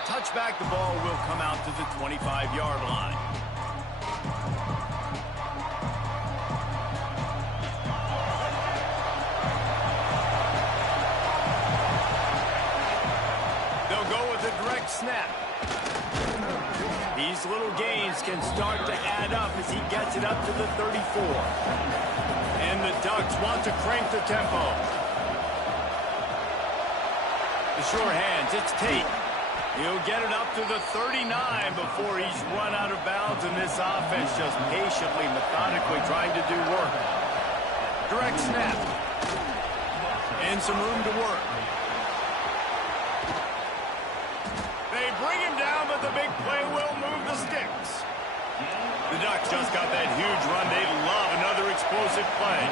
a touchback. The ball will come out to the 25-yard line. They'll go with a direct snap. These little gains can start to add up as he gets it up to the 34. And the Ducks want to crank the tempo. The sure hands, it's Tate. He'll get it up to the 39 before he's run out of bounds, and this offense just patiently, methodically trying to do work. Direct snap. And some room to work. They bring him down, but the big play will move the sticks. The Ducks just got that huge run. They love another explosive play.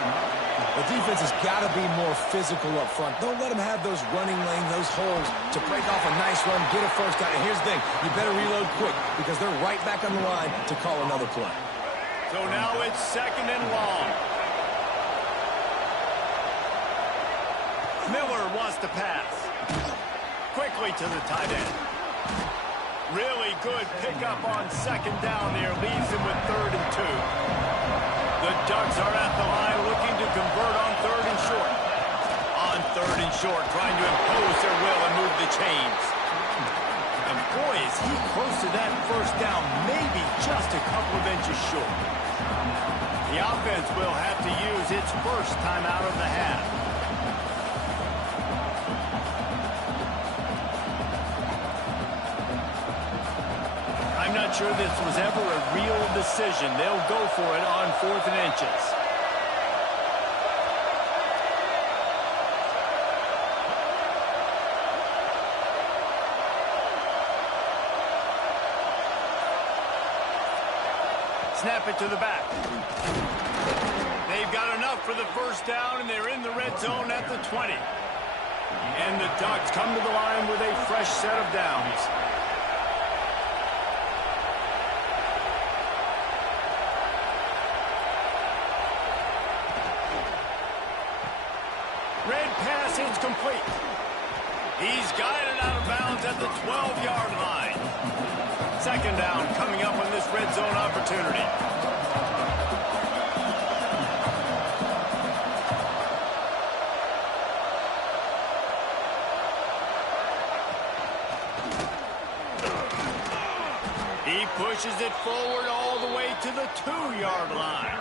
The defense has got to be more physical up front. Don't let them have those running lanes, those holes to break off a nice run, get a first down. And here's the thing, you better reload quick because they're right back on the line to call another play. So now it's 2nd and long. Miller wants to pass. Quickly to the tight end. Really good pickup on 2nd down there. Leaves him with 3rd and 2. The Ducks are at the line looking to convert on 3rd and short. On 3rd and short, trying to impose their will and move the chains. And boy, is he close to that first down, maybe just a couple of inches short. The offense will have to use its first time out of the half. I'm not sure this was ever a real decision. They'll go for it on 4th and inches. Snap it to the back. They've got enough for the first down, and they're in the red zone at the 20. And the Ducks come to the line with a fresh set of downs. Red pass is complete. He's guided out of bounds at the 12-yard line. 2nd down coming up on this red zone opportunity. He pushes it forward all the way to the 2-yard line.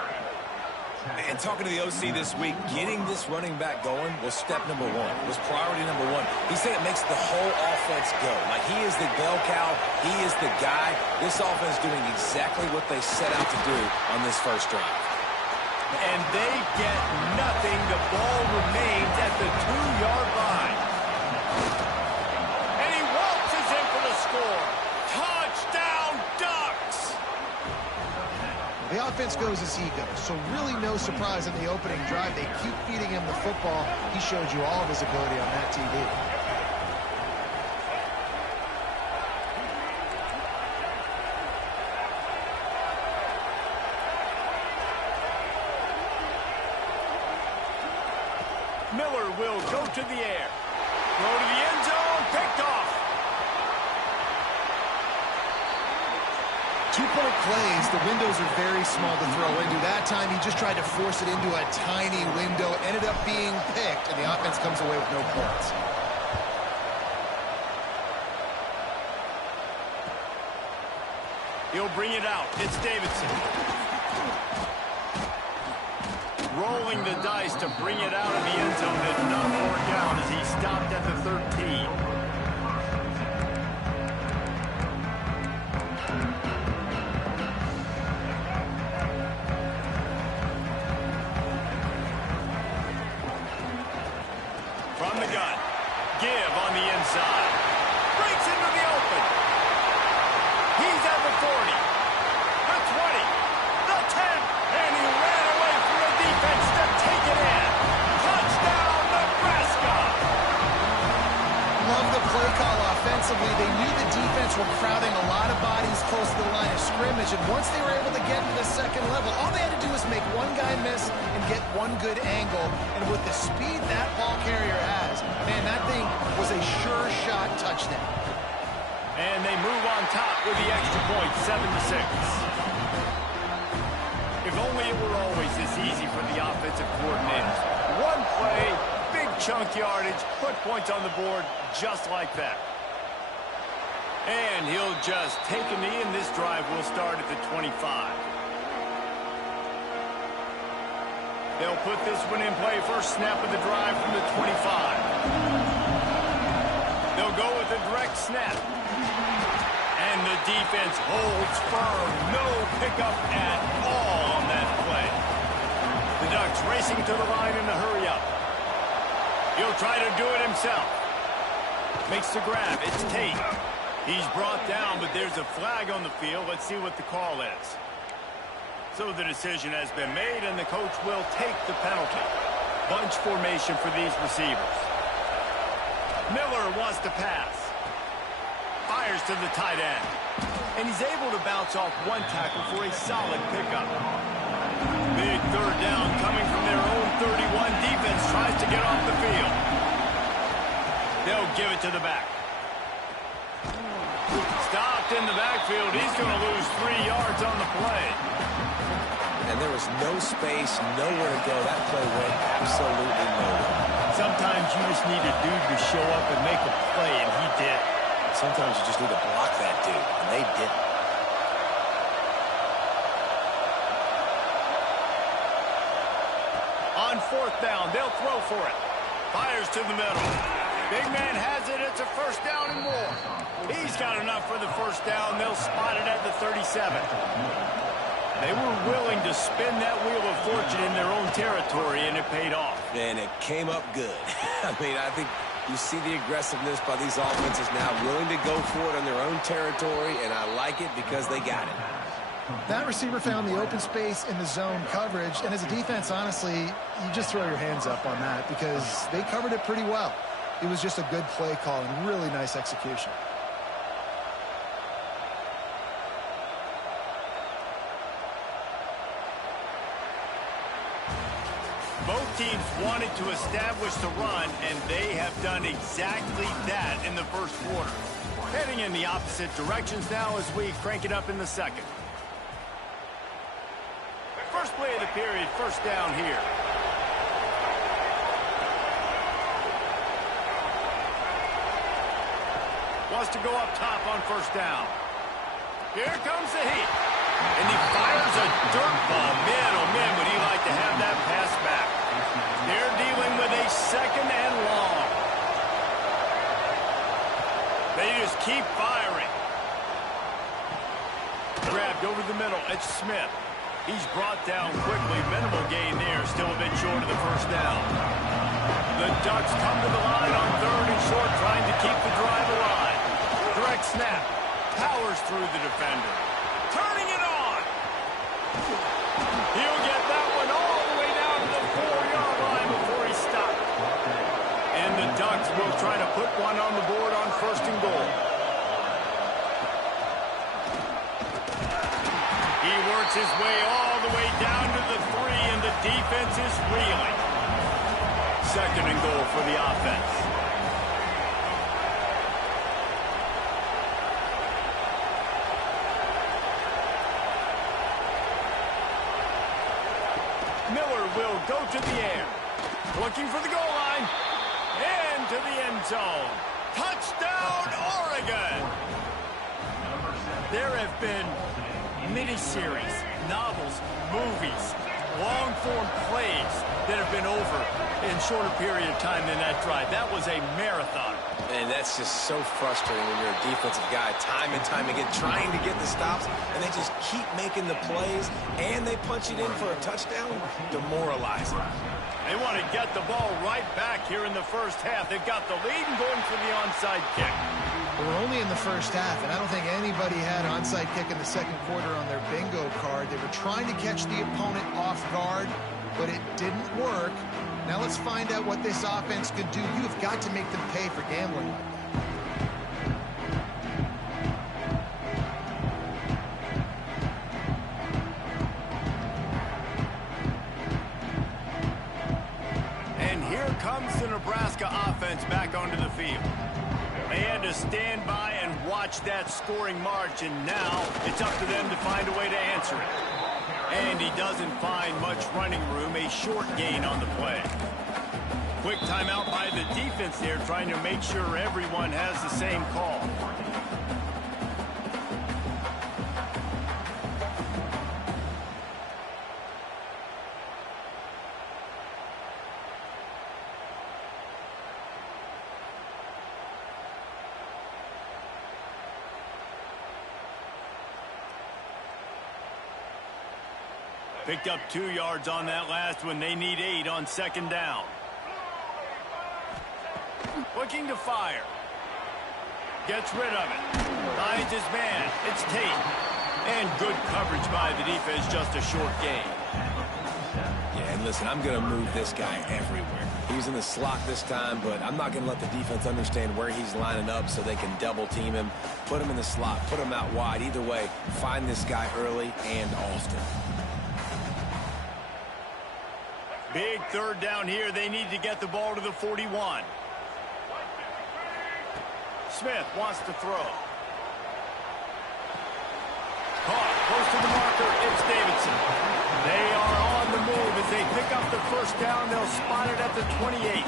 And talking to the OC this week, getting this running back going was step number 1. Was priority number 1. He said it makes the whole offense go. Like he is the bell cow. He is the guy. This offense doing exactly what they set out to do on this first drive. And they get nothing. The ball remains at the 2-yard line. And he waltzes in for the score. Touchdown, Ducks! The offense goes as he goes, so really no surprise in the opening drive. They keep feeding him the football. He showed you all of his ability on that TV. Miller will go to the air. Throw to the end zone, picked off. 2-point plays, the windows are very small to throw into. That time, he just tried to force it into a tiny window, ended up being picked, and the offense comes away with no points. He'll bring it out. It's Davidson. Rolling the dice to bring it out of the end zone did not work out as he stopped at the 13. From the gun, give on the inside. Breaks into the open. He's at the 40, the 20, the 10, and he ran away from the defense to take it in. Touchdown, Nebraska! Love the play call offensively. They knew the defense were crowding a lot of bodies close to the line of scrimmage, and once they were able to get to the second level, all they had to do was make one guy miss and get one good angle. And with the speed that ball carrier has, man, that thing was a sure shot touchdown. And they move on top with the extra point, 7-6. If only it were always this easy for the offensive coordinators. One play, big chunk yardage, put points on the board just like that. And he'll just take a knee, and this drive will start at the 25. They'll put this one in play. First snap of the drive from the 25. They'll go with a direct snap. And the defense holds firm. No pickup at all on that play. The Ducks racing to the line in a hurry-up. He'll try to do it himself. Makes the grab. It's Tate. He's brought down, but there's a flag on the field. Let's see what the call is. So the decision has been made, and the coach will take the penalty. Bunch formation for these receivers. Miller wants to pass. Fires to the tight end. And he's able to bounce off one tackle for a solid pickup. Big third down coming from their own 31. Defense tries to get off the field. They'll give it to the back. Stopped in the backfield. He's going to lose 3 yards on the play. And there was no space, nowhere to go. That play went absolutely nowhere. Sometimes you just need a dude to show up and make a play, and he did. Sometimes you just need to block that dude, and they didn't. On fourth down, they'll throw for it. Fires to the middle. Big man has it. It's a first down and more. He's got enough for the first down. They'll spot it at the 37. They were willing to spin that wheel of fortune in their own territory, and it paid off. And it came up good. I mean, I think you see the aggressiveness by these offenses now, willing to go for it on their own territory, and I like it because they got it. That receiver found the open space in the zone coverage, and as a defense, honestly, you just throw your hands up on that because they covered it pretty well. It was just a good play call and really nice execution. Both teams wanted to establish the run, and they have done exactly that in the first quarter. Heading in the opposite directions now as we crank it up in the second. First play of the period, first down here. Wants to go up top on first down. Here comes the heat. And he fires a dirt ball. Man, oh man, would he like to have that pass back. They're dealing with a second and long. They just keep firing. Grabbed over the middle. It's Smith. He's brought down quickly. Minimal gain there. Still a bit short of the first down. The Ducks come to the line on third and short, trying to keep the drive alive. Direct snap. Powers through the defender. Turning it on. He'll get that one all the way down to the 4-yard line before he stopped. And the Ducks will try to put one on the board on first and goal. He works his way all the way down to the 3, and the defense is reeling. Second and goal for the offense. Miller will go to the air. Looking for the goal line. And to the end zone. Touchdown, Oregon! There have been miniseries, novels, movies, long-form plays that have been over in shorter period of time than that drive. That was a marathon. And that's just so frustrating when you're a defensive guy, time and time again, trying to get the stops, and they just keep making the plays, and they punch it in for a touchdown. Demoralizing. They want to get the ball right back here in the first half. They've got the lead and going for the onside kick. We're only in the first half, and I don't think anybody had onside kick in the second quarter on their bingo card. They were trying to catch the opponent off guard, but it didn't work. Now let's find out what this offense could do. You've got to make them pay for gambling like that. And here comes the Nebraska offense back onto the field. They had to stand by and watch watched that scoring march, and now it's up to them to find a way to answer it. And he doesn't find much running room, a short gain on the play. Quick timeout by the defense there, trying to make sure everyone has the same call. Picked up 2 yards on that last one. They need 8 on second down. Looking to fire. Gets rid of it. Finds his man. It's Tate. And good coverage by the defense, just a short gain. Yeah, and listen, I'm going to move this guy everywhere. He's in the slot this time, but I'm not going to let the defense understand where he's lining up so they can double team him, put him in the slot, put him out wide. Either way, find this guy early and often. Big third down here. They need to get the ball to the 41. Smith wants to throw. Caught close to the marker. It's Davidson. They are on the move as they pick up the first down. They'll spot it at the 28.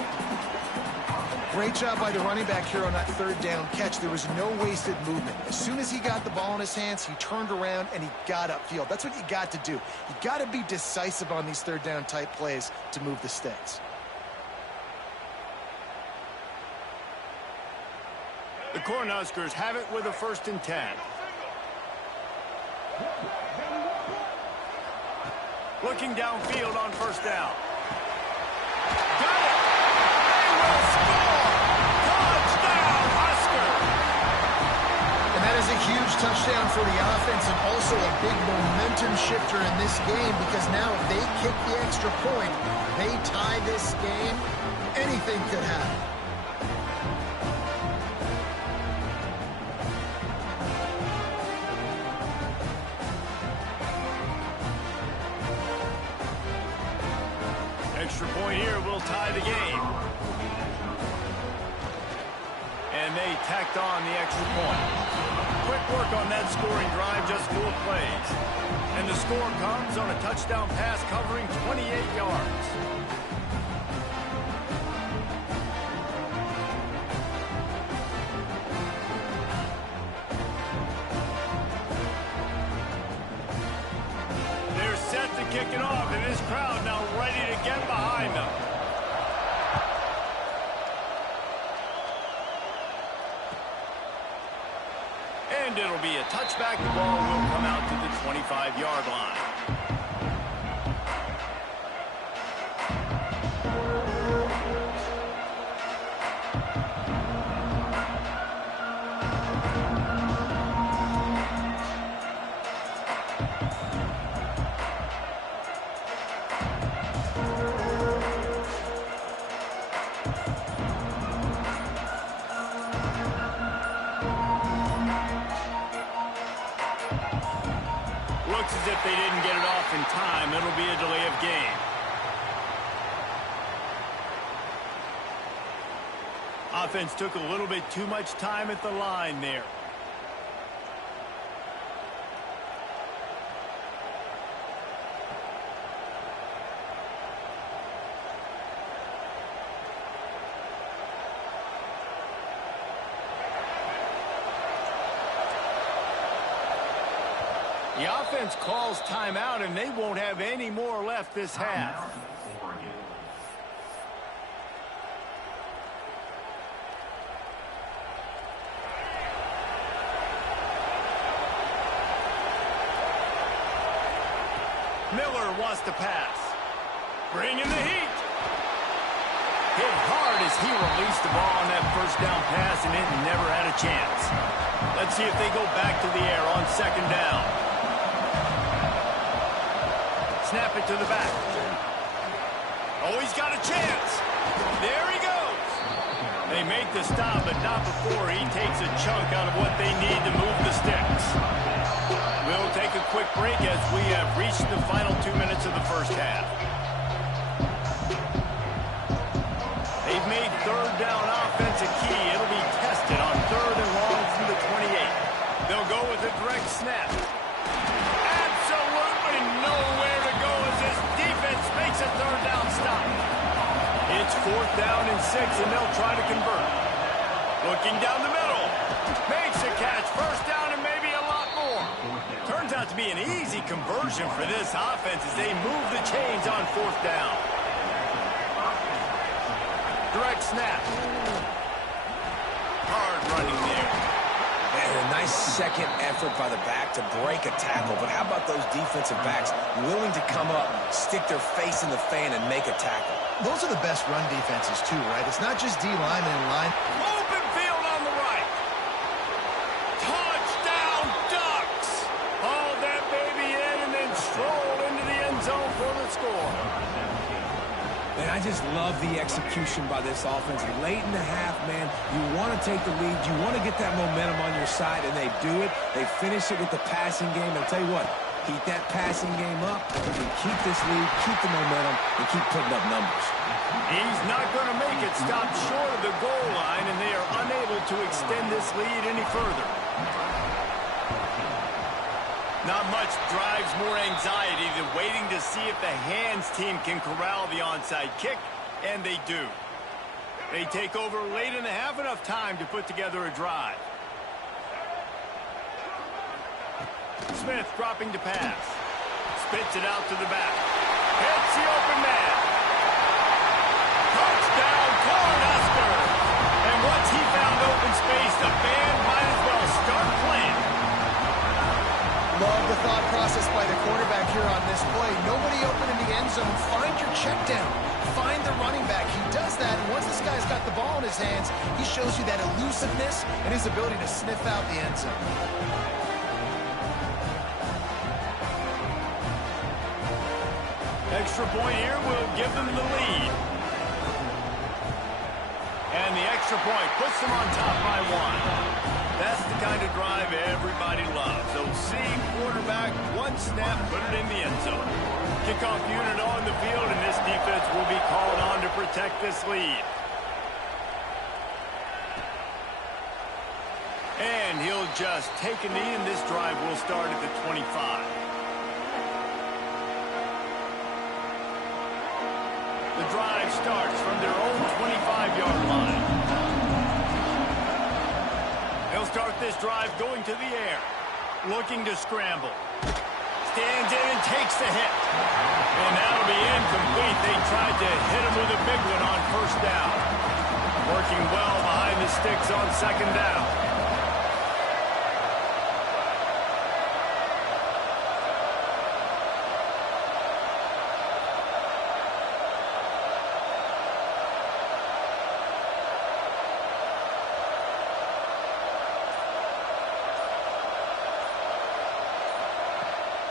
Great job by the running back here on that third down catch. There was no wasted movement. As soon as he got the ball in his hands, he turned around and he got upfield. That's what you got to do. You got to be decisive on these third down type plays to move the sticks. The Cornhuskers have it with a 1st and 10. Looking downfield on first down. Got it! They will score! Touchdown, Husker! And that is a huge touchdown for the offense and also a big momentum shifter in this game because now if they kick the extra point, they tie this game, anything could happen. Extra point here will tie the game. And they tacked on the extra point. Quick work on that scoring drive, just 4 plays. And the score comes on a touchdown pass covering 28 yards. They're set to kick it off, and this crowd now ready to get behind them. And it'll be a touchback. The ball will come out to the 25-yard line. Looks as if they didn't get it off in time. It'll be a delay of game. Offense took a little bit too much time at the line there. The offense calls timeout, and they won't have any more left this half. Miller wants to pass. Bring in the heat. Hit hard as he released the ball on that first down pass, and it never had a chance. Let's see if they go back to the air on second down. Snap it to the back. Oh, he's got a chance. There he goes. They make the stop, but not before he takes a chunk out of what they need to move the sticks. We'll take a quick break as we have reached the final 2 minutes of the first half. They've made third down offense a key. It'll be tested on 3rd and long from the 28. with a direct snap. Absolutely nowhere to go as this defense makes a third down stop. It's 4th down and 6, and they'll try to convert. Looking down the middle. Makes a catch. 1st down and maybe a lot more. Turns out to be an easy conversion for this offense as they move the chains on 4th down. Direct snap. Hard running there. Man, a nice second effort by the back to break a tackle. But how about those defensive backs willing to come up, stick their face in the fan, and make a tackle? Those are the best run defenses, too, right? It's not just D linemen in line. Open field on the right. Touchdown, Ducks. Haul that baby in and then stroll into the end zone for the score. Man, I just love the execution by this offense. Late in the half, man, you want to take the lead. You want to get that momentum on your side, and they do it. They finish it with the passing game. And I'll tell you what, keep that passing game up. You can keep this lead, keep the momentum, and keep putting up numbers. He's not going to make it. Stop short of the goal line, and they are unable to extend this lead any further. Not much drives more anxiety than waiting to see if the hands team can corral the onside kick, and they do. They take over late in the half, enough time to put together a drive. Smith dropping to pass. Spits it out to the back. Hits the open man. Touchdown, Cornhusker. And once he found open space, the band might as well start playing. Love the thought process by the quarterback here on this play. Nobody open in the end zone. Find your check down. Find the running back. He does that, and once this guy's got the ball in his hands, he shows you that elusiveness and his ability to sniff out the end zone. Extra point here will give them the lead. And the extra point puts them on top by 1. That's the kind of drive everybody loves. So seeing quarterback, one snap, put it in the end zone. Kickoff unit on the field, and this defense will be called on to protect this lead. And he'll just take a knee, and this drive will start at the 25. The drive starts from their own 25-yard line. They'll start this drive going to the air. Looking to scramble. Stands in and takes the hit. And that'll be incomplete. They tried to hit him with a big one on 1st down. Working well behind the sticks on 2nd down.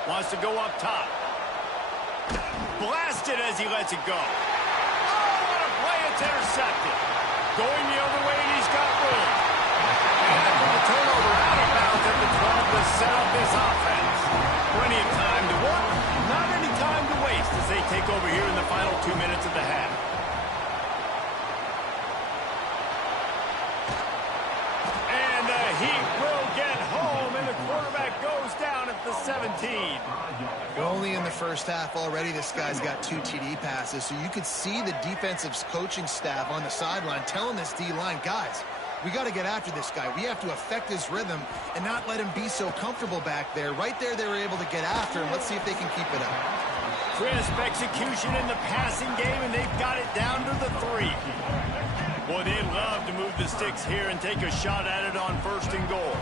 Wants to go up top. Blasted as he lets it go. Oh, what a play. It's intercepted. Going the other way, and he's got room. And after the turnover, out of bounds at the 12 to set up this offense. Plenty of time to work. Not any time to waste as they take over here in the final 2 minutes of the half. And the Heat will get home, and the quarterback goes down at the 17. Only in the first half already, this guy's got 2 TD passes, so you could see the defensive coaching staff on the sideline telling this D-line, guys, we got to get after this guy. We have to affect his rhythm and not let him be so comfortable back there. Right there, they were able to get after him. Let's see if they can keep it up. Crisp execution in the passing game, and they've got it down to the 3. Boy, they'd love to move the sticks here and take a shot at it on 1st and goal.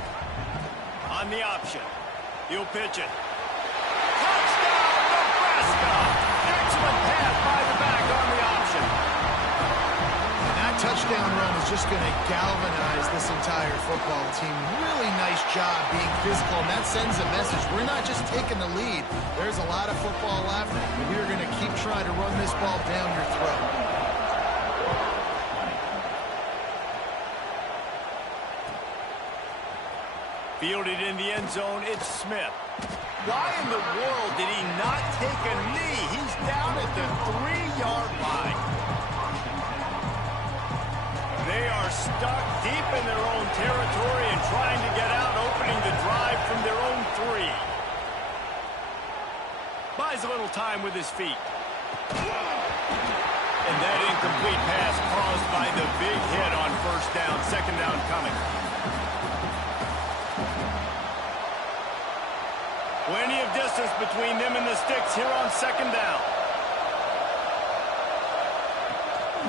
On the option, he'll pitch it. Touchdown, Nebraska! Excellent pass by the back on the option. And that touchdown run is just going to galvanize this entire football team. Really nice job being physical, and that sends a message. We're not just taking the lead. There's a lot of football left, and we're going to keep trying to run this ball down your throat. Fielded in the end zone, it's Smith. Why in the world did he not take a knee? He's down at the 3-yard line. They are stuck deep in their own territory and trying to get out, opening the drive from little time with his feet. And that incomplete pass caused by the big hit on first down. Second down coming. Plenty of distance between them and the sticks here on second down.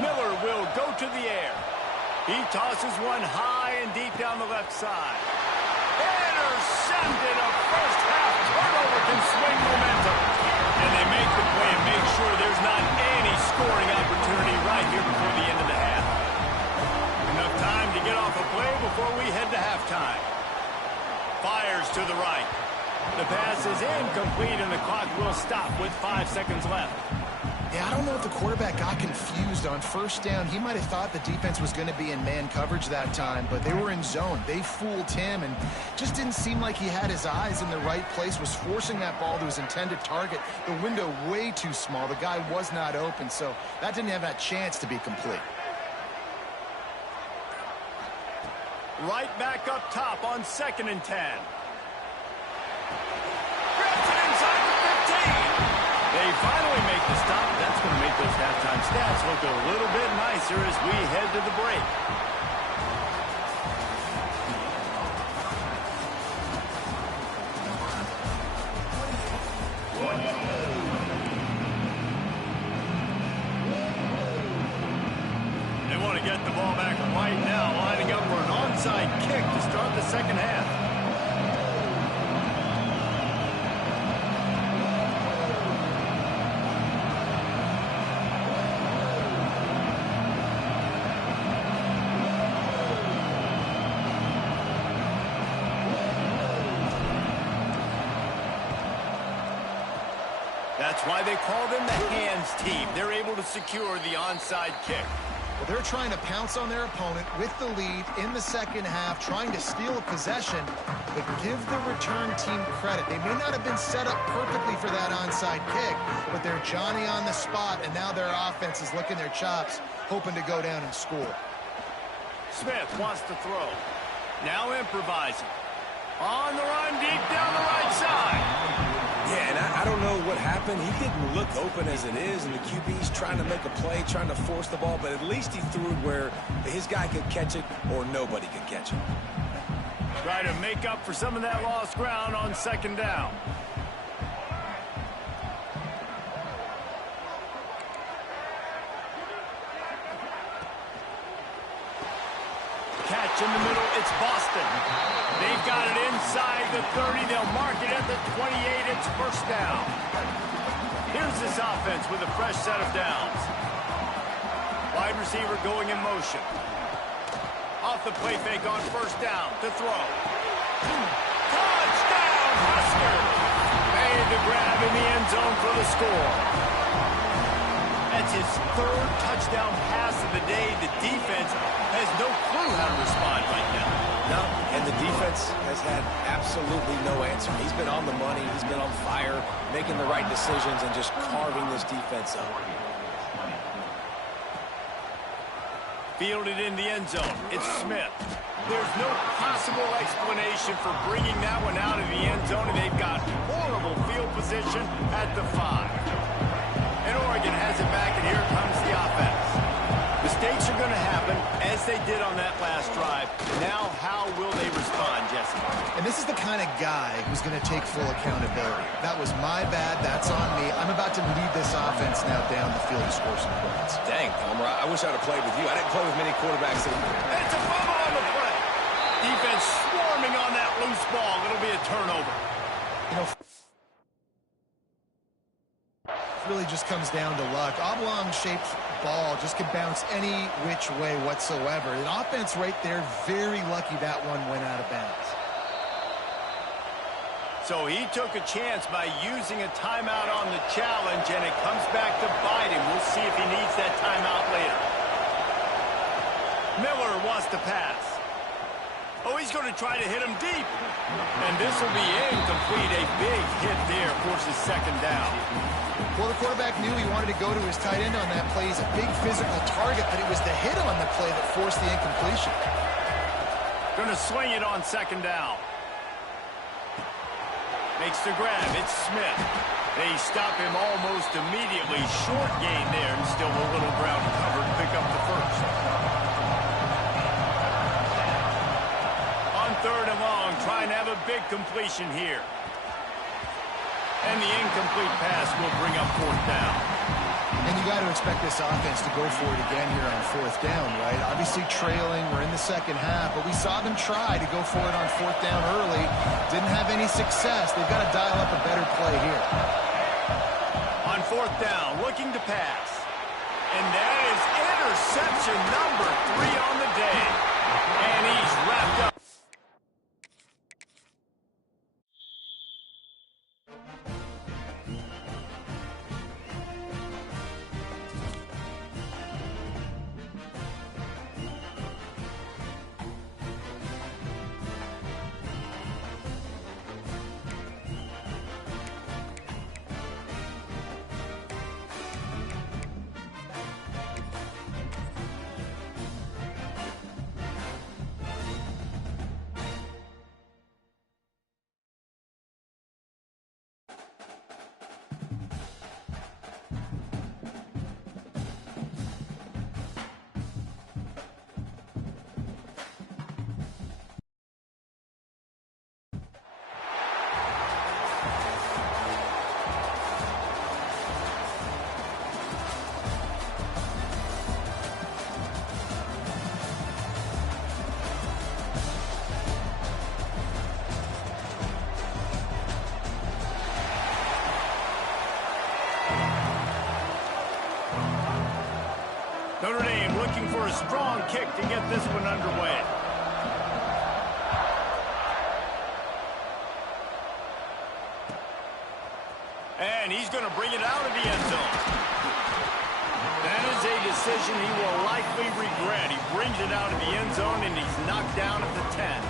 Miller will go to the air. He tosses one high and deep down the left side. Intercepted. A first half turnover can swing momentum. And they make the play and make sure there's not any scoring opportunity right here before the end of the half. Enough time to get off a play before we head to halftime. Fires to the right. The pass is incomplete and the clock will stop with 5 seconds left. Yeah, I don't know if the quarterback got confused on first down. He might have thought the defense was going to be in man coverage that time, but they were in zone. They fooled him and just didn't seem like he had his eyes in the right place, was forcing that ball to his intended target. The window way too small. The guy was not open, so that didn't have that chance to be complete. Right back up top on 2nd and 10. Grabs it inside the 15. They finally make the stop. That's going to make those halftime stats look a little bit nicer as we head to the break. They want to get the ball back right now, lining up for an onside kick to start the second half. That's why they call them the hands team. They're able to secure the onside kick. Well, they're trying to pounce on their opponent with the lead in the second half, trying to steal a possession, but give the return team credit. They may not have been set up perfectly for that onside kick, but they're Johnny on the spot, and now their offense is licking their chops, hoping to go down and score. Smith wants to throw. Now improvising. On the run, deep down the right side. Yeah, and I don't know what happened. He didn't look open as it is, and the QB's trying to make a play, trying to force the ball, but at least he threw it where his guy could catch it or nobody could catch it. Try to make up for some of that lost ground on second down. Catch in the middle, it's Boston. They've got it inside the 30. They'll mark it at the 28. It's first down. Here's this offense with a fresh set of downs. Wide receiver going in motion. Off the play fake on first down to throw. Touchdown, Husker! Made the grab in the end zone for the score. That's his third touchdown pass of the day. The defense has no clue how to respond right now. No, and the defense has had absolutely no answer. He's been on the money. He's been on fire, making the right decisions and just carving this defense up. Fielded in the end zone. It's Smith. There's no possible explanation for bringing that one out of the end zone, and they've got horrible field position at the 5. And Oregon has it back, and here comes the offense. Mistakes are going to happen, as they did on that last drive. Now, how will they respond, Jesse? And this is the kind of guy who's going to take full accountability. That was my bad. That's on me. I'm about to lead this offense now down the field to score some points. Dang, Palmer, I wish I'd have played with you. I didn't play with many quarterbacks that It's a fumble on the play. Defense swarming on that loose ball. It'll be a turnover. You know, really just comes down to luck. Oblong-shaped ball just can bounce any which way whatsoever. The offense right there, very lucky that one went out of bounds. So he took a chance by using a timeout on the challenge, and it comes back to bite him. We'll see if he needs that timeout later. Miller wants to pass. Oh, he's going to try to hit him deep. And this will be incomplete. A big hit there forces second down. Well, the quarterback knew he wanted to go to his tight end on that play. He's a big physical target, but it was the hit on the play that forced the incompletion. Going to swing it on second down. Makes the grab. It's Smith. They stop him almost immediately. Short gain there, and still a little ground covered to pick up the first. On 3rd and long, trying to have a big completion here. And the incomplete pass will bring up 4th down. And you got to expect this offense to go for it again here on 4th down, right? Obviously trailing, we're in the second half, but we saw them try to go for it on 4th down early. Didn't have any success. They've got to dial up a better play here. On 4th down, looking to pass. And that is interception number 3 on the day. And he's wrapped up. Notre Dame looking for a strong kick to get this one underway. And he's going to bring it out of the end zone. That is a decision he will likely regret. He brings it out of the end zone, and he's knocked down at the 10.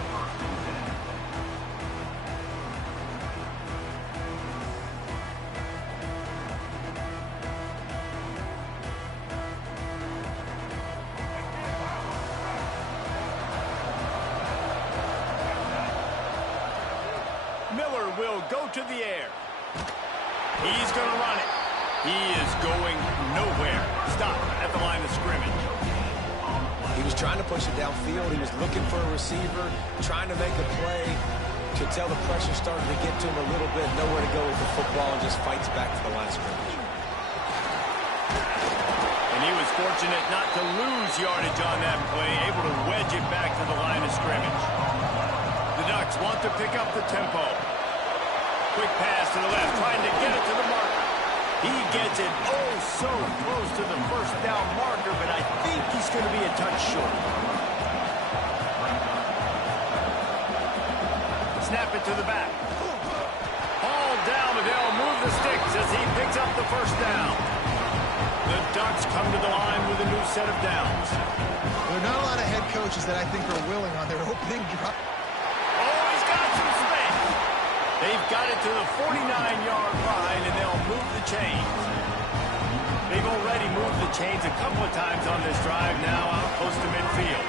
Miller will go to the air. He's going to run it. He is going nowhere. Stop at the line of scrimmage. He was trying to push it downfield. He was looking for a receiver, trying to make a play. Could tell the pressure started to get to him a little bit. Nowhere to go with the football, and just fights back to the line of scrimmage. And he was fortunate not to lose yardage on that play, able to wedge it back to the line of scrimmage. The Ducks want to pick up the tempo. Quick pass to the left, trying to get it to the marker. He gets it oh so close to the first down marker, but I think he's going to be a touch short. Snap it to the back. Ball down, but they'll move the sticks as he picks up the first down. The Ducks come to the line with a new set of downs. There are not a lot of head coaches that I think are willing on their opening drive. Oh, he's got some space. They've got it to the 49-yard line, and they'll move the chains. They've already moved the chains a couple of times on this drive, now out close to midfield.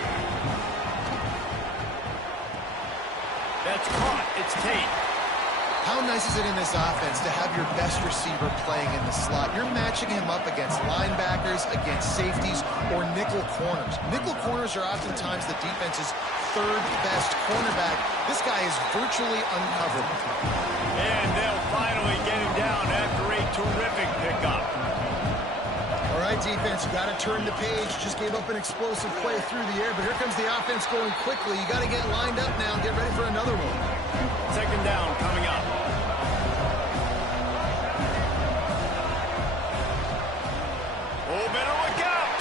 That's caught. It's Tate. How nice is it in this offense to have your best receiver playing in the slot? You're matching him up against linebackers, against safeties, or nickel corners. Nickel corners are oftentimes the defense's third best cornerback. This guy is virtually uncoverable. And they'll finally get him down after a terrific pickup. All right, defense, you got to turn the page. Just gave up an explosive play through the air, but here comes the offense going quickly. You got to get lined up now and get ready for another one. Second down coming up. Oh, better look out.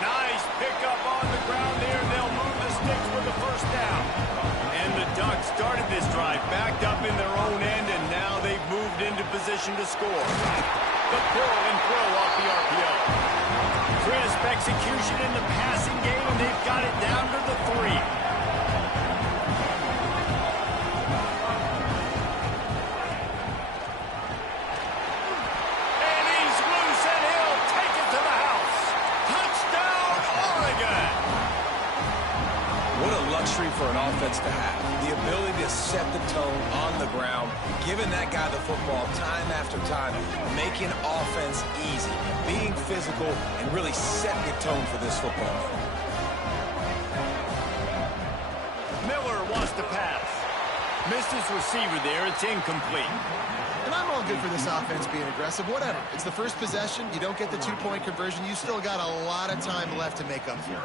Nice pickup on the ground there. They'll move the sticks with the first down. And the Ducks started this drive backed up in their own end, and now they've moved into position to score. The pull and throw off the RPO. Crisp execution in the passing game, and they've got it down to the 3. For an offense to have the ability to set the tone on the ground, giving that guy the football time after time, making offense easy, being physical, and really setting the tone for this football game. Miller wants to pass. Missed his receiver there. It's incomplete. And I'm all good for this offense being aggressive. Whatever. It's the first possession. You don't get the two-point conversion. You still got a lot of time left to make up for it.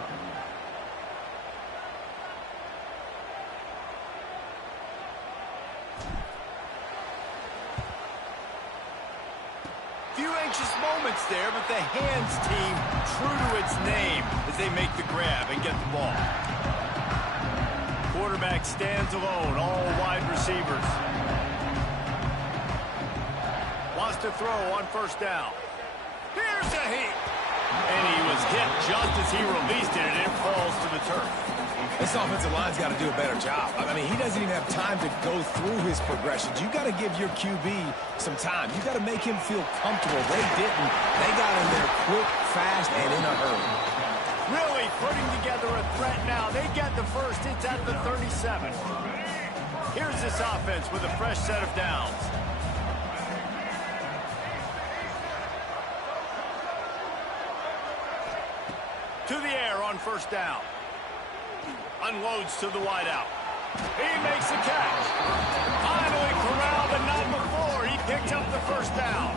Few anxious moments there, but the hands team true to its name as they make the grab and get the ball. Quarterback stands alone, all wide receivers. Wants to throw on first down. Here's a heat. And he was hit just as he released it, and it falls to the turf. This offensive line's got to do a better job. I mean, he doesn't even have time to go through his progressions. You got to give your QB some time. You got to make him feel comfortable. They didn't. They got in there quick, fast, and in a hurry. Really putting together a threat now. They get the first. It's at the 37. Here's this offense with a fresh set of downs. To the air on first down. Unloads to the wideout. He makes the catch. Finally corralled, but not before. He picked up the first down.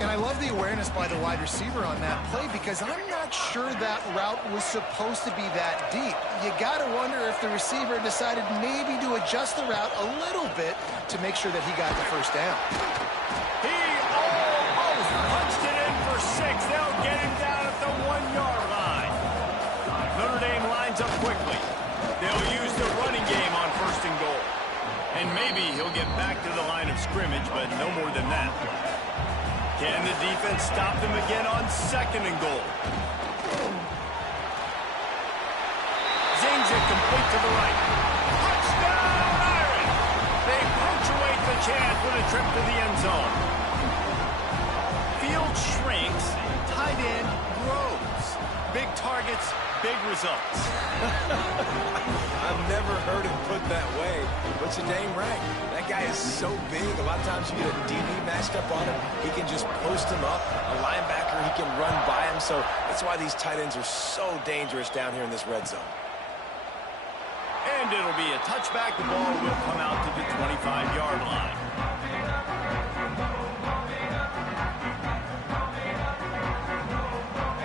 And I love the awareness by the wide receiver on that play because I'm not sure that route was supposed to be that deep. You got to wonder if the receiver decided maybe to adjust the route a little bit to make sure that he got the first down. He almost punched it in for 6. They'll get him down at the 1-yard line. Notre Dame lines up quickly. They'll use the running game on first and goal. And maybe he'll get back to the line of scrimmage, but no more than that. Can the defense stop them again on second and goal? Zings it complete to the right. Touchdown, Irish! They punctuate the chance with a trip to the end zone. Field shrinks, tight end grows. Big targets, big results. I've never heard it put that way, but you're dang right. That guy is so big. A lot of times you get a DB matched up on him. He can just post him up. A linebacker, he can run by him. So that's why these tight ends are so dangerous down here in this red zone. And it'll be a touchback. The ball will come out to the 25-yard line.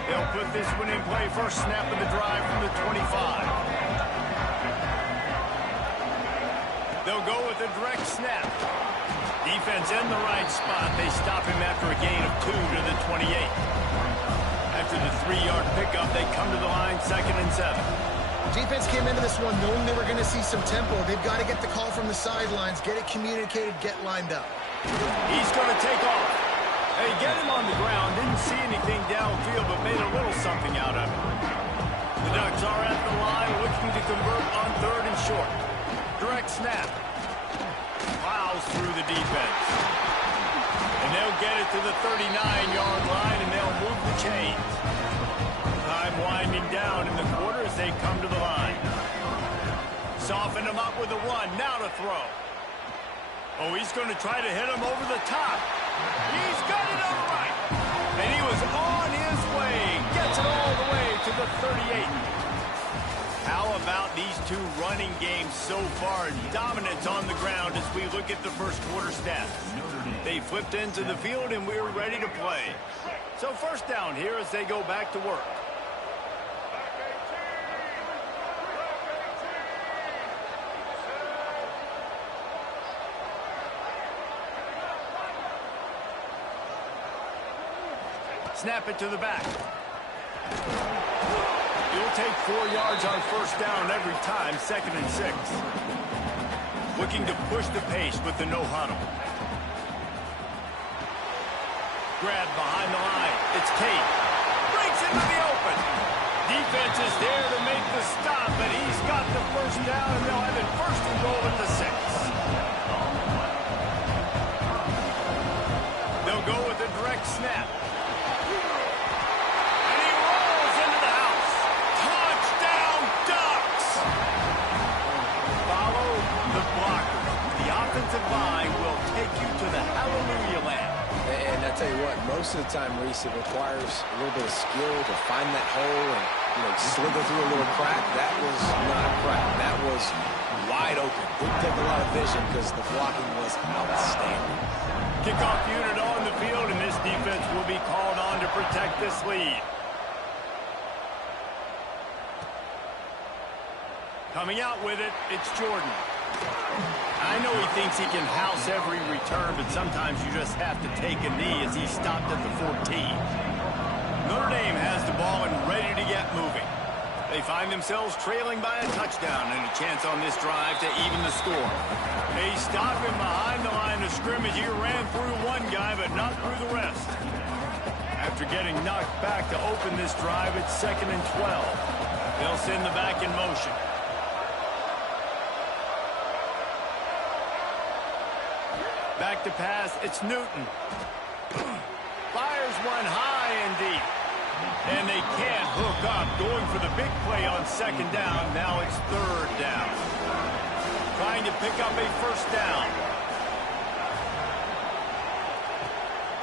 They'll put this one in play. First snap of the drive from the 25. They'll go with a direct snap. Defense in the right spot. They stop him after a gain of 2 to the 28. After the 3-yard pickup, they come to the line, 2nd and 7. Defense came into this one knowing they were going to see some tempo. They've got to get the call from the sidelines, get it communicated, get lined up. He's going to take off. They get him on the ground. Didn't see anything downfield, but made a little something out of it. The Ducks are at the line looking to convert on 3rd and short. Direct snap. Plows through the defense. And they'll get it to the 39-yard line, and they'll move the chains. Time winding down in the quarter as they come to the line. Soften him up with a run. Now to throw. Oh, he's going to try to hit him over the top. He's got it on the right. And he was on his way. Gets it all the way to the 38. How about these two running games so far? Dominance on the ground as we look at the first quarter stats. They flipped into the field and we're ready to play. So first down here as they go back to work. Snap it to the back. He'll take 4 yards on first down every time, 2nd and 6. Looking to push the pace with the no huddle. Grab behind the line. It's Tate. Breaks into the open. Defense is there to make the stop, but he's got the first down, and they'll have it 1st and goal at the 6. They'll go with a direct snap. offensive line will take you to the hallelujah land. And I tell you what, most of the time, Reese, it requires a little bit of skill to find that hole and, slither through a little crack. That was not a crack. That was wide open. Didn't take a lot of vision because the blocking was outstanding. Kickoff unit on the field, and this defense will be called on to protect this lead. Coming out with it, it's Jordan. I know he thinks he can house every return, but sometimes you just have to take a knee as he stopped at the 14. Notre Dame has the ball and ready to get moving. They find themselves trailing by a touchdown and a chance on this drive to even the score. They stop him behind the line of scrimmage. He ran through one guy, but not through the rest. After getting knocked back to open this drive, it's 2nd and 12. They'll send the back in motion. Back to pass, it's Newton. Fires one high and deep. And they can't hook up. Going for the big play on 2nd down. Now it's 3rd down. Trying to pick up a 1st down.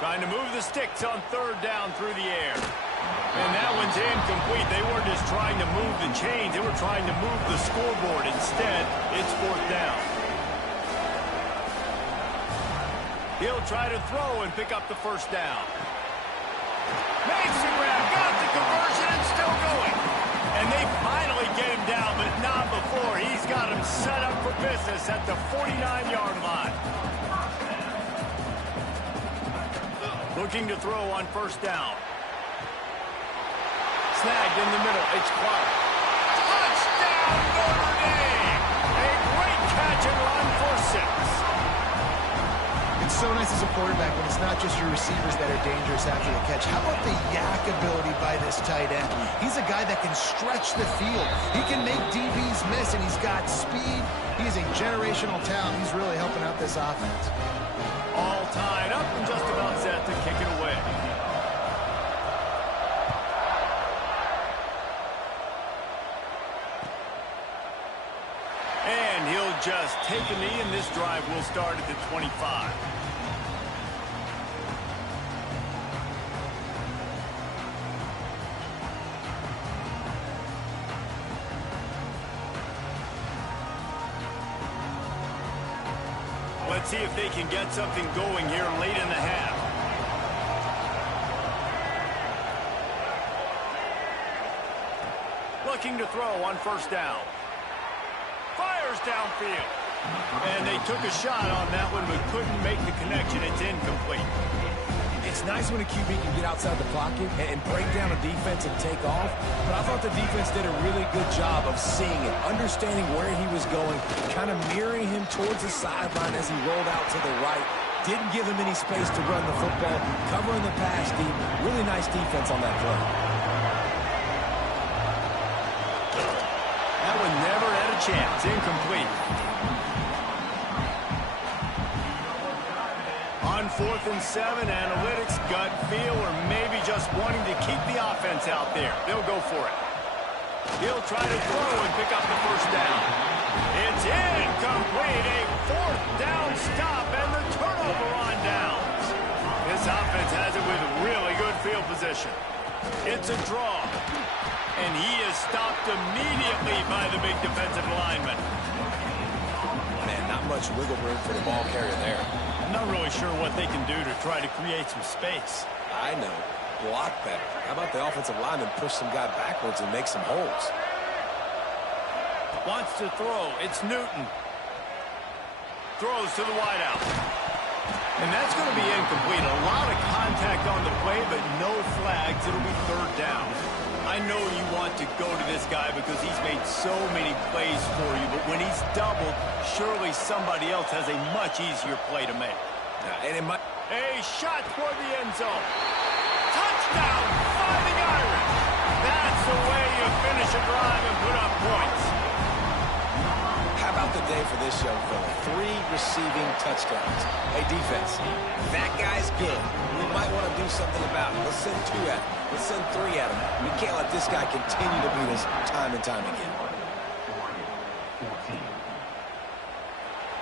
Trying to move the sticks on 3rd down through the air. And that one's incomplete. They weren't just trying to move the chains. They were trying to move the scoreboard. Instead, it's 4th down. He'll try to throw and pick up the 1st down. Makes the grab, got the conversion, and still going. And they finally get him down, but not before. He's got him set up for business at the 49-yard line. Looking to throw on 1st down. Snagged in the middle, it's Clark. Touchdown, Notre Dame! A great catch and run for 6. It's so nice as a quarterback when it's not just your receivers that are dangerous after the catch. How about the yak ability by this tight end? He's a guy that can stretch the field. He can make DBs miss, and he's got speed. He's a generational talent. He's really helping out this offense. All tied up and just about set to kick it away. And he'll just take a knee, and this drive will start at the 25. Let's see if they can get something going here late in the half. Looking to throw on 1st down. Fires downfield. And they took a shot on that one, but couldn't make the connection. It's incomplete. It's nice when a QB can get outside the pocket and break down a defense and take off, but I thought the defense did a really good job of seeing it, understanding where he was going, kind of mirroring him towards the sideline as he rolled out to the right. Didn't give him any space to run the football, covering the pass deep. Really nice defense on that play. That one never had a chance. Incomplete. On 4th and 7, analytics, gut feel, or maybe just wanting to keep the offense out there. They'll go for it. He'll try to throw and pick up the 1st down. It's incomplete. A 4th down stop and the turnover on downs. This offense has it with really good field position. It's a draw. And he is stopped immediately by the big defensive lineman. Man, not much wiggle room for the ball carrier there. I'm not really sure what they can do to try to create some space. I know. Block better. How about the offensive lineman push some guy backwards and make some holes? Wants to throw. It's Newton. Throws to the wideout. And that's going to be incomplete. A lot of contact on the play, but no flags. It'll be 3rd down. I know you want to go to this guy because he's made so many plays for you, but when he's doubled, surely somebody else has a much easier play to make. And it might... A shot toward the end zone. Touchdown, Fighting Irish. That's the way you finish a drive and put up points. How about the day for this young fella? 3 receiving touchdowns. Hey, defense, that guy's good. We might want to do something about it. Let's send 2 at him. Let's send 3 at him. We can't let this guy continue to beat us time and time again.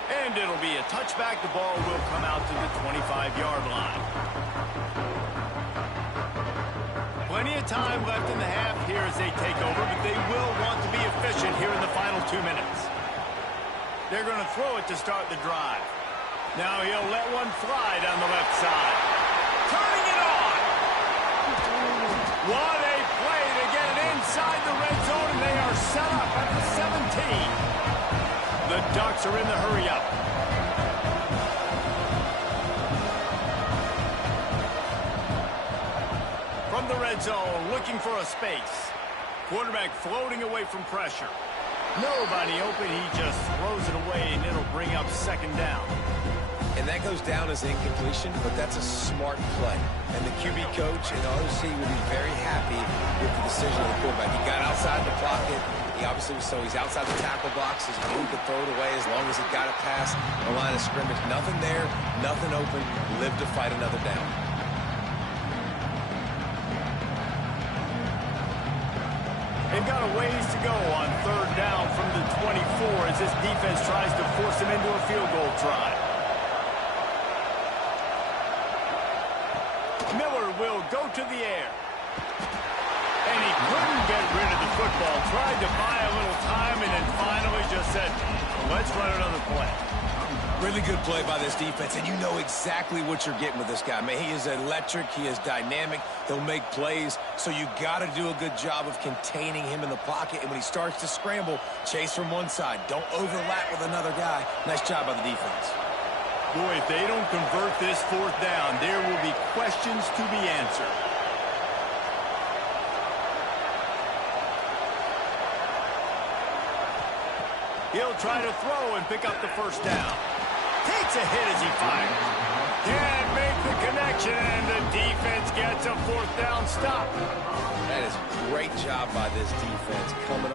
And it'll be a touchback. The ball will come out to the 25-yard line. Plenty of time left in the half here as they take over, but they will want to be efficient here in the final 2 minutes. They're going to throw it to start the drive. Now he'll let one fly down the left side. Turning it on! What a play to get it inside the red zone, and they are set up at the 17. The Ducks are in the hurry-up. From the red zone, looking for a space. Quarterback floating away from pressure. Nobody open, he just throws it away, and it'll bring up second down. And that goes down as incompletion, but that's a smart play. And the QB coach and the OC will be very happy with the decision of the quarterback. He got outside the pocket. He obviously was he's outside the tackle box. He could throw it away as long as he got it past the line of scrimmage. Nothing there, nothing open. Live to fight another down. They've got a ways to go on third down from the 24 as this defense tries to force them into a field goal try. Miller will go to the air. And he couldn't get rid of the football. Tried to buy a little time and then finally just said, let's run another play. Really good play by this defense, and you know exactly what you're getting with this guy. Man, he is electric. He is dynamic. He'll make plays, so you got to do a good job of containing him in the pocket. And when he starts to scramble, chase from one side. Don't overlap with another guy. Nice job by the defense. Boy, if they don't convert this fourth down, there will be questions to be answered. He'll try to throw and pick up the first down. Takes a hit as he fires. Can't make the connection, and the defense gets a fourth down stop. That is a great job by this defense coming up.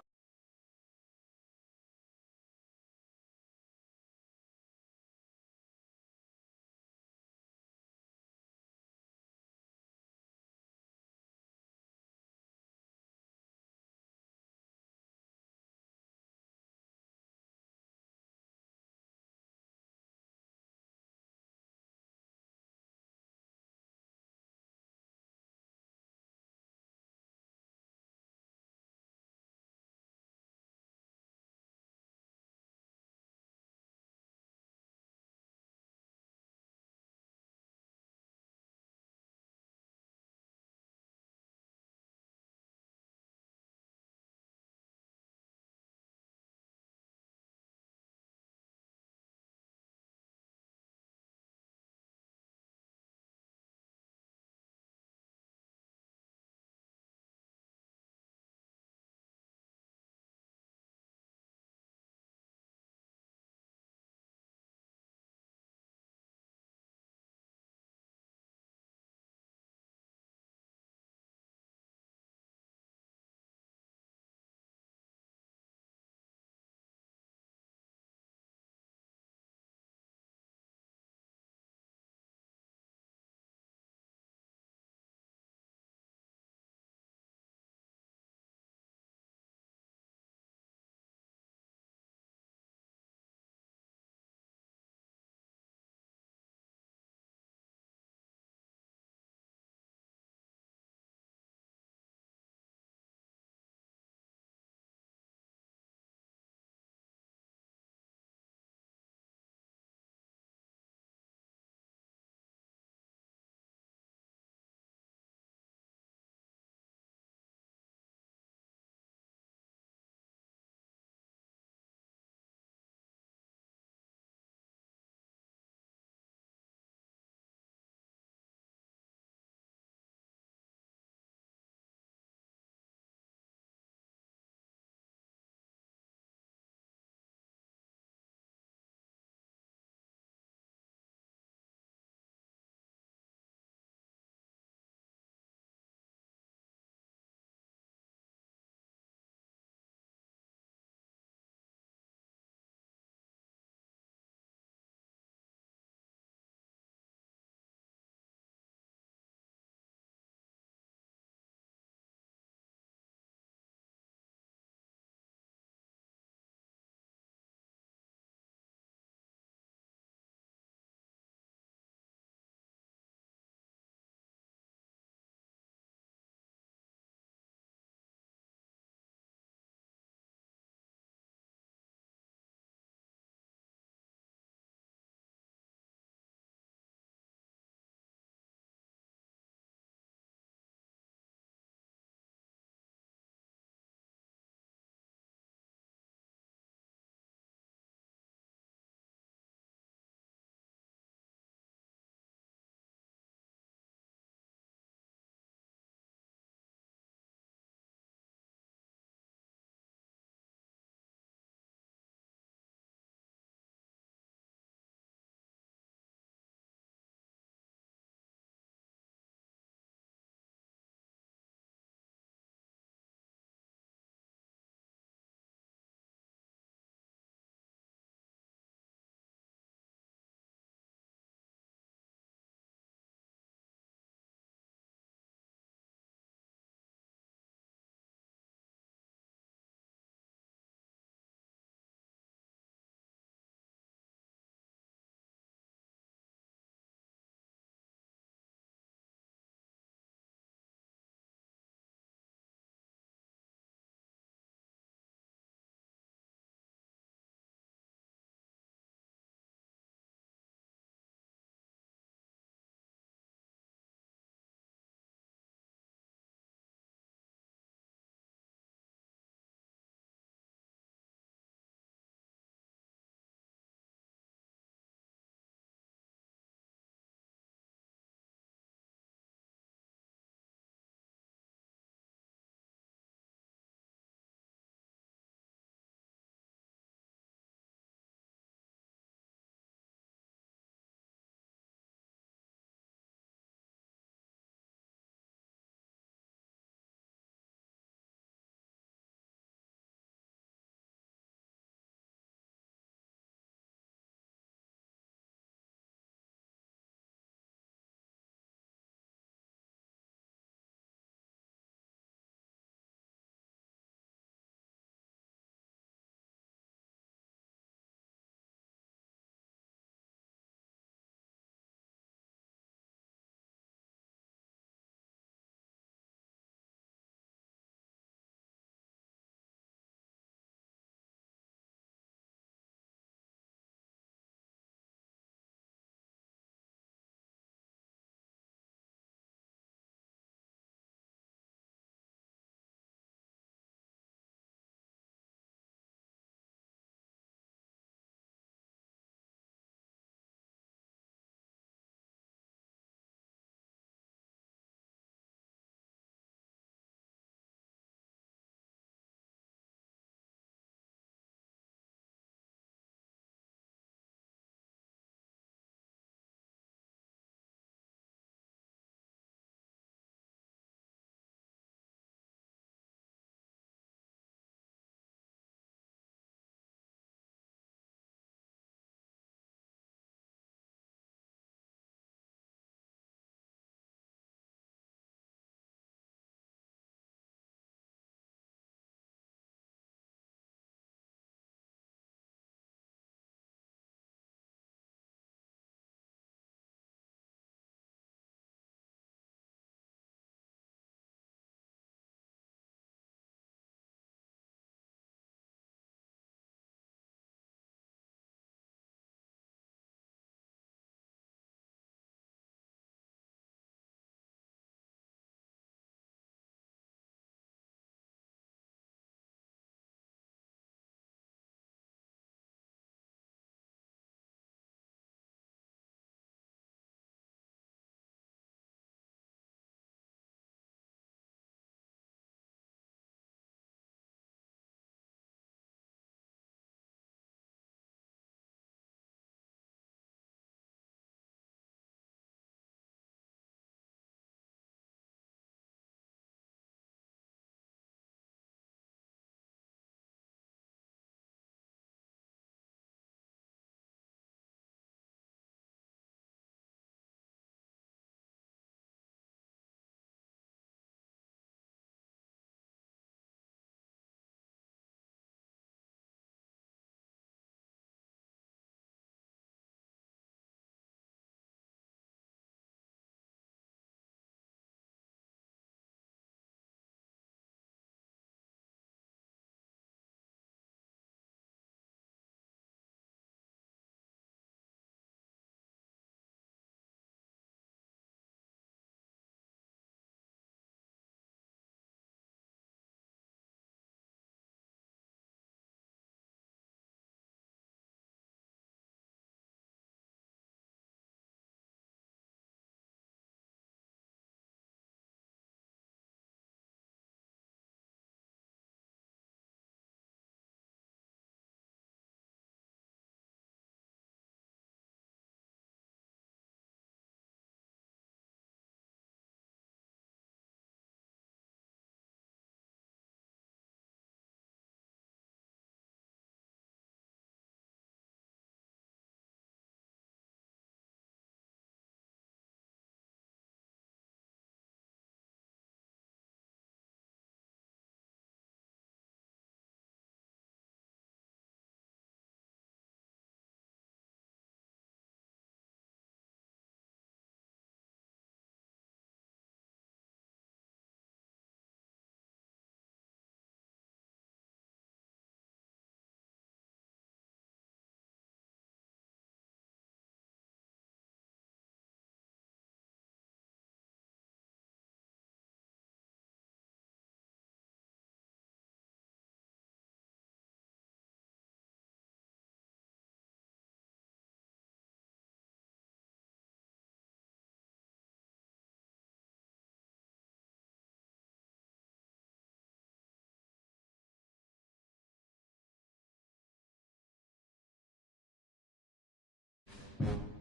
it.